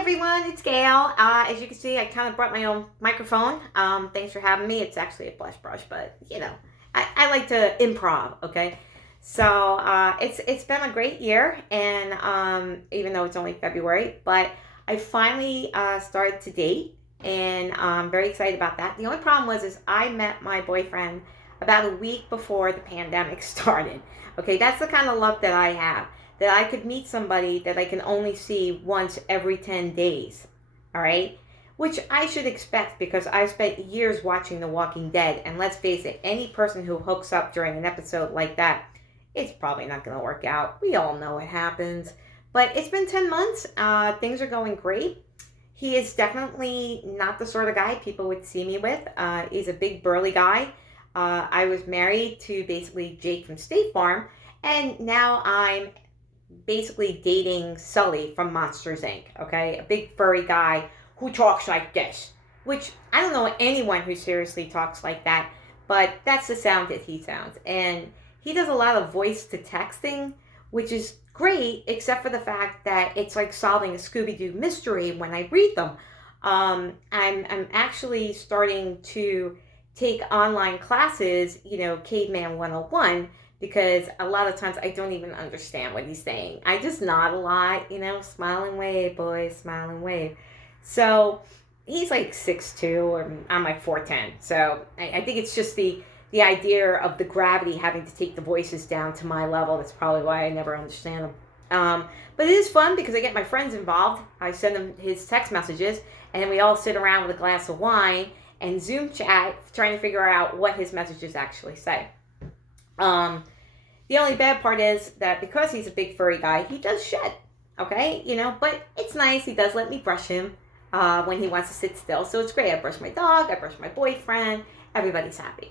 everyone, it's Gail. As you can see, I kind of brought my own microphone. Thanks for having me. It's actually a blush brush, but I like to improv. Okay, so it's been a great year, and even though it's only February, but I finally started to date, and I'm very excited about that. The only problem is I met my boyfriend about a week before the pandemic started. Okay, that's the kind of luck that I have, that I could meet somebody that I can only see once every 10 days. All right? Which I should expect because I've spent years watching The Walking Dead. And let's face it, any person who hooks up during an episode like that, it's probably not going to work out. We all know what happens. But it's been 10 months. Things are going great. He is definitely not the sort of guy people would see me with. He's a big burly guy. I was married to basically Jake from State Farm. And now I'm basically dating Sully from Monsters Inc. Okay, a big furry guy who talks like this, which I don't know anyone who seriously talks like that, but that's the sound that he sounds. And he does a lot of voice to texting, which is great, except for the fact that it's like solving a Scooby-Doo mystery when I read them. I'm actually starting to take online classes, Caveman 101, because a lot of times I don't even understand what he's saying. I just nod a lot, smile and wave, boys, smile and wave. So he's like 6'2", and I'm like 4'10". So I think it's just the idea of the gravity having to take the voices down to my level. That's probably why I never understand them. But it is fun because I get my friends involved. I send them his text messages, and then we all sit around with a glass of wine and Zoom chat trying to figure out what his messages actually say. The only bad part is that because he's a big furry guy, he does shed, okay? But it's nice. He does let me brush him when he wants to sit still. So it's great. I brush my dog. I brush my boyfriend. Everybody's happy.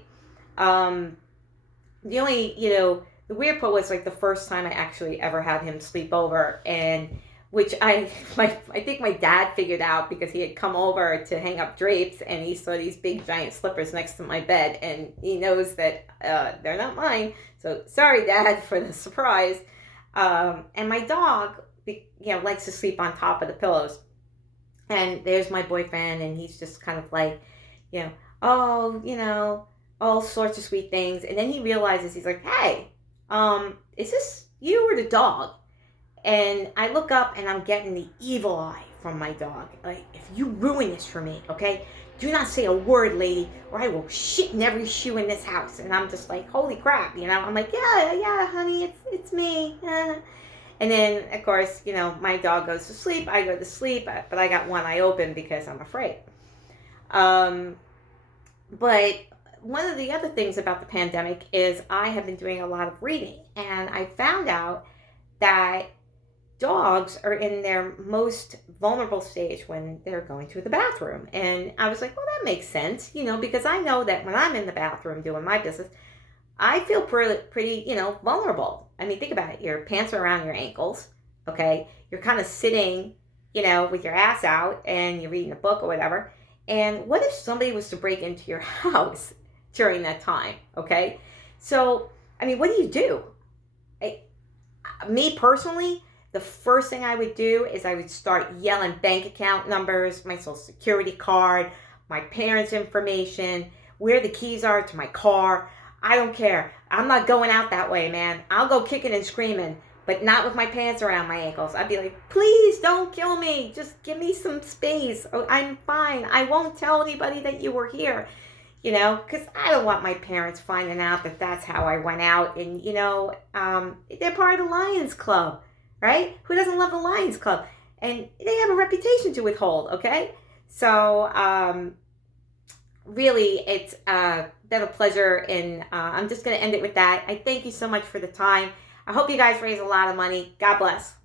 The only, the weird part was like the first time I actually ever had him sleep over, and which I think my dad figured out because he had come over to hang up drapes and he saw these big giant slippers next to my bed, and he knows that they're not mine. So sorry, Dad, for the surprise. And my dog, likes to sleep on top of the pillows. And there's my boyfriend, and he's just kind of like, all sorts of sweet things. And then he realizes, he's like, hey, is this you or the dog? And I look up and I'm getting the evil eye from my dog. Like, if you ruin this for me, okay, do not say a word, lady, or I will shit in every shoe in this house. And I'm just like, holy crap, I'm like, yeah, honey, it's me. And then, of course, my dog goes to sleep. I go to sleep, but I got one eye open because I'm afraid. But one of the other things about the pandemic is I have been doing a lot of reading. And I found out that dogs are in their most vulnerable stage when they're going to the bathroom. And I was like, well, that makes sense, because I know that when I'm in the bathroom doing my business, I feel pretty, vulnerable. I mean, think about it. Your pants are around your ankles, okay? You're kind of sitting, with your ass out and you're reading a book or whatever. And what if somebody was to break into your house during that time, okay? So, I mean, what do? Me personally, the first thing I would do is I would start yelling bank account numbers, my social security card, my parents' information, where the keys are to my car. I don't care. I'm not going out that way, man. I'll go kicking and screaming, but not with my pants around my ankles. I'd be like, please don't kill me. Just give me some space. Oh, I'm fine. I won't tell anybody that you were here, because I don't want my parents finding out that that's how I went out. And, they're part of the Lions Club. Right? Who doesn't love the Lions Club? And they have a reputation to withhold, okay? So, really, it's been a pleasure, and I'm just going to end it with that. I thank you so much for the time. I hope you guys raise a lot of money. God bless.